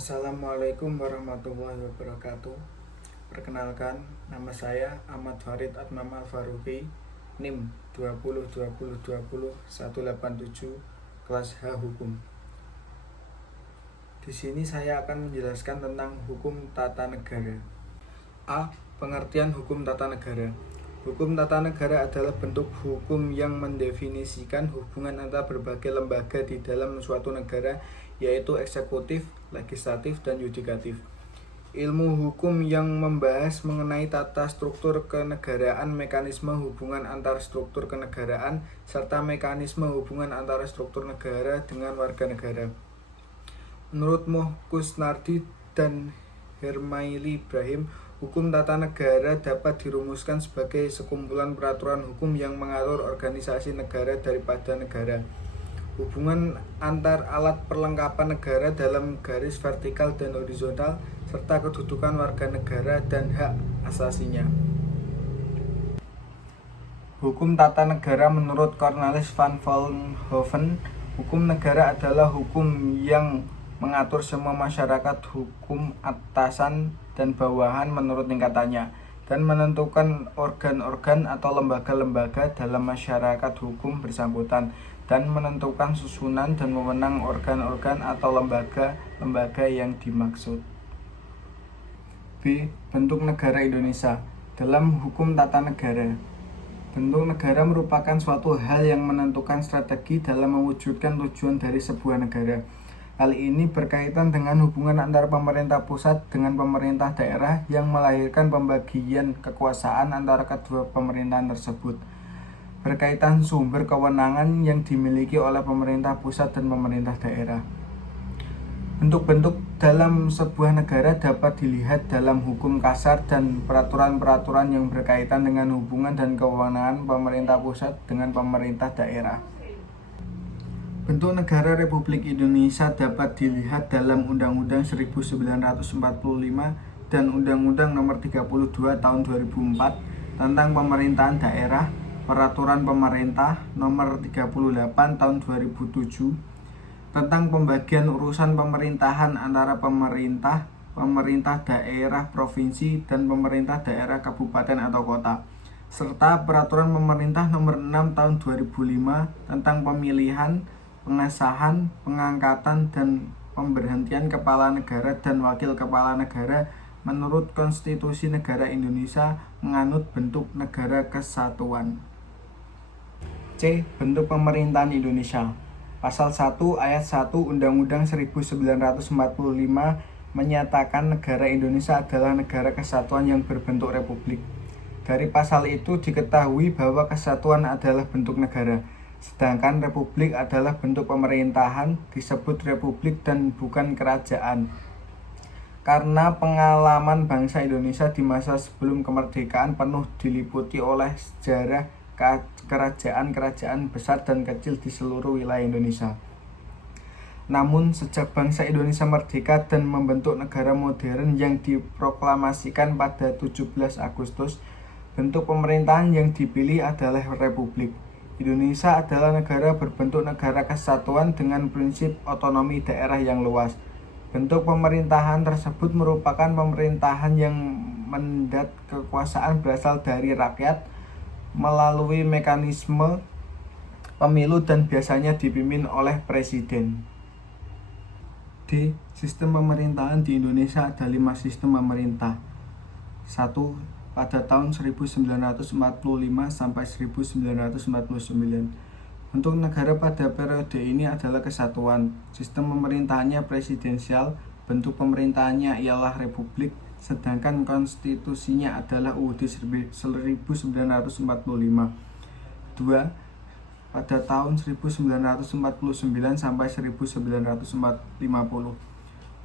Assalamualaikum warahmatullahi wabarakatuh. Perkenalkan, nama saya Ahmad Farid Adnam Al-Faruqi, NIM 2020202187, kelas H Hukum. Di sini saya akan menjelaskan tentang hukum tata negara. A. Pengertian hukum tata negara. Hukum tata negara adalah bentuk hukum yang mendefinisikan hubungan antara berbagai lembaga di dalam suatu negara, yaitu eksekutif, legislatif, dan yudikatif. Ilmu hukum yang membahas mengenai tata struktur kenegaraan, mekanisme hubungan antar struktur kenegaraan, serta mekanisme hubungan antara struktur negara dengan warga negara. Menurut Kusnardi dan Hermaili Ibrahim, hukum tata negara dapat dirumuskan sebagai sekumpulan peraturan hukum yang mengatur organisasi negara daripada negara, hubungan antar alat perlengkapan negara dalam garis vertikal dan horizontal, serta kedudukan warga negara dan hak asasinya. Hukum tata negara menurut Cornelis van Vollenhoven, hukum negara adalah hukum yang mengatur semua masyarakat, hukum atasan dan bawahan menurut tingkatannya, dan menentukan organ-organ atau lembaga-lembaga dalam masyarakat hukum bersangkutan, dan menentukan susunan dan wewenang organ-organ atau lembaga-lembaga yang dimaksud. B. Bentuk negara Indonesia. Dalam hukum tata negara, bentuk negara merupakan suatu hal yang menentukan strategi dalam mewujudkan tujuan dari sebuah negara. Hal ini berkaitan dengan hubungan antara pemerintah pusat dengan pemerintah daerah yang melahirkan pembagian kekuasaan antara kedua pemerintahan tersebut, berkaitan sumber kewenangan yang dimiliki oleh pemerintah pusat dan pemerintah daerah. Bentuk-bentuk dalam sebuah negara dapat dilihat dalam hukum kasar dan peraturan-peraturan yang berkaitan dengan hubungan dan kewenangan pemerintah pusat dengan pemerintah daerah. Bentuk negara Republik Indonesia dapat dilihat dalam Undang-Undang 1945 dan Undang-Undang Nomor 32 Tahun 2004 tentang Pemerintahan Daerah, Peraturan Pemerintah Nomor 38 Tahun 2007 tentang pembagian urusan pemerintahan antara pemerintah daerah provinsi dan pemerintah daerah kabupaten atau kota, serta Peraturan Pemerintah Nomor 6 Tahun 2005 tentang pemilihan, pengesahan, pengangkatan, dan pemberhentian kepala negara dan wakil kepala negara menurut Konstitusi Negara Indonesia menganut bentuk negara kesatuan. C. Bentuk pemerintahan Indonesia. Pasal 1 ayat 1 Undang-Undang 1945 menyatakan negara Indonesia adalah negara kesatuan yang berbentuk republik. Dari pasal itu diketahui bahwa kesatuan adalah bentuk negara, sedangkan republik adalah bentuk pemerintahan, disebut republik dan bukan kerajaan. Karena pengalaman bangsa Indonesia di masa sebelum kemerdekaan penuh diliputi oleh sejarah kerajaan-kerajaan besar dan kecil di seluruh wilayah Indonesia. Namun sejak bangsa Indonesia merdeka dan membentuk negara modern yang diproklamasikan pada 17 Agustus, bentuk pemerintahan yang dipilih adalah republik. Indonesia adalah negara berbentuk negara kesatuan dengan prinsip otonomi daerah yang luas. Bentuk pemerintahan tersebut merupakan pemerintahan yang mandat kekuasaan berasal dari rakyat melalui mekanisme pemilu dan biasanya dipimpin oleh presiden. D. Sistem pemerintahan di Indonesia ada 5 sistem pemerintah. 1. Pada tahun 1945 sampai 1949. Bentuk negara pada periode ini adalah kesatuan. Sistem pemerintahannya presidensial, bentuk pemerintahannya ialah republik, sedangkan konstitusinya adalah UUD 1945. 2. Pada tahun 1949 sampai 1950.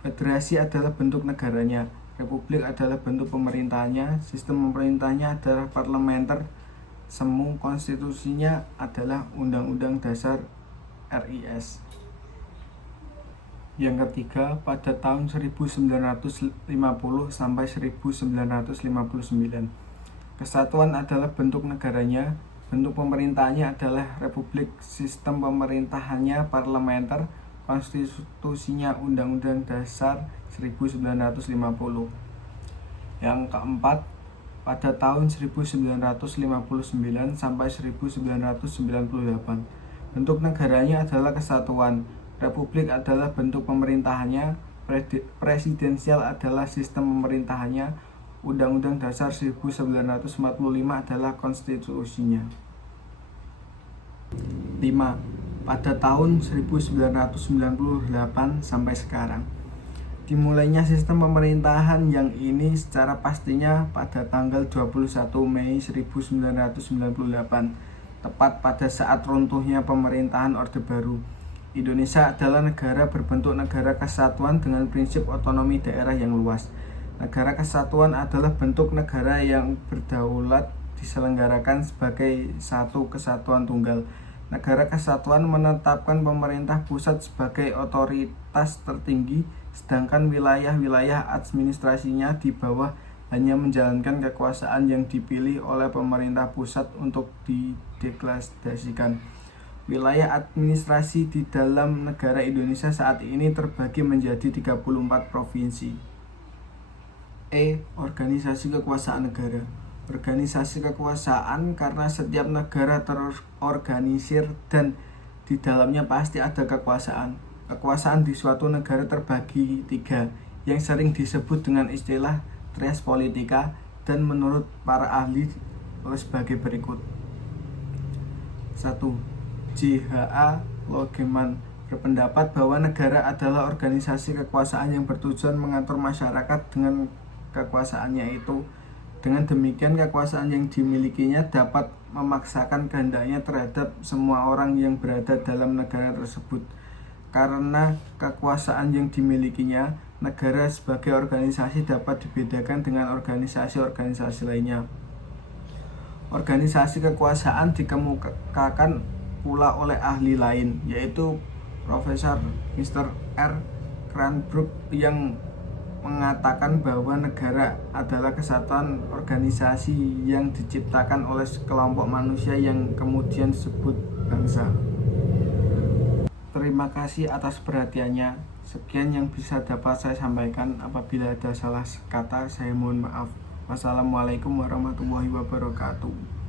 Federasi adalah bentuk negaranya. Republik adalah bentuk pemerintahannya, sistem pemerintahnya adalah parlementer, semu konstitusinya adalah Undang-Undang Dasar RIS. Yang ketiga, pada tahun 1950 sampai 1959. Kesatuan adalah bentuk negaranya, bentuk pemerintahnya adalah republik, sistem pemerintahannya parlementer, konstitusinya Undang-Undang Dasar 1950. Yang keempat, pada tahun 1959 sampai 1998, bentuk negaranya adalah kesatuan, republik adalah bentuk pemerintahannya, presidensial adalah sistem pemerintahannya, Undang-Undang Dasar 1945 adalah konstitusinya. 5. Pada tahun 1998 sampai sekarang, dimulainya sistem pemerintahan yang ini secara pastinya pada tanggal 21 Mei 1998, tepat pada saat runtuhnya pemerintahan Orde Baru. Indonesia adalah negara berbentuk negara kesatuan dengan prinsip otonomi daerah yang luas. Negara kesatuan adalah bentuk negara yang berdaulat diselenggarakan sebagai satu kesatuan tunggal. Negara kesatuan menetapkan pemerintah pusat sebagai otoritas tertinggi, sedangkan wilayah-wilayah administrasinya di bawah hanya menjalankan kekuasaan yang dipilih oleh pemerintah pusat untuk dideklarasikan. Wilayah administrasi di dalam negara Indonesia saat ini terbagi menjadi 34 provinsi. Organisasi kekuasaan negara. Organisasi kekuasaan karena setiap negara terorganisir dan di dalamnya pasti ada kekuasaan. Kekuasaan di suatu negara terbagi 3, yang sering disebut dengan istilah res politica, dan menurut para ahli sebagai berikut. 1. J.H.A. Logeman berpendapat bahwa negara adalah organisasi kekuasaan yang bertujuan mengatur masyarakat dengan kekuasaannya itu. Dengan demikian, kekuasaan yang dimilikinya dapat memaksakan kehendaknya terhadap semua orang yang berada dalam negara tersebut. Karena kekuasaan yang dimilikinya, negara sebagai organisasi dapat dibedakan dengan organisasi-organisasi lainnya. Organisasi kekuasaan dikemukakan pula oleh ahli lain, yaitu Profesor Mr. R. Cranbrook, yang mengatakan bahwa negara adalah kesatuan organisasi yang diciptakan oleh sekelompok manusia yang kemudian disebut bangsa. Terima kasih atas perhatiannya. Sekian yang bisa dapat saya sampaikan. Apabila ada salah kata, saya mohon maaf. Wassalamualaikum warahmatullahi wabarakatuh.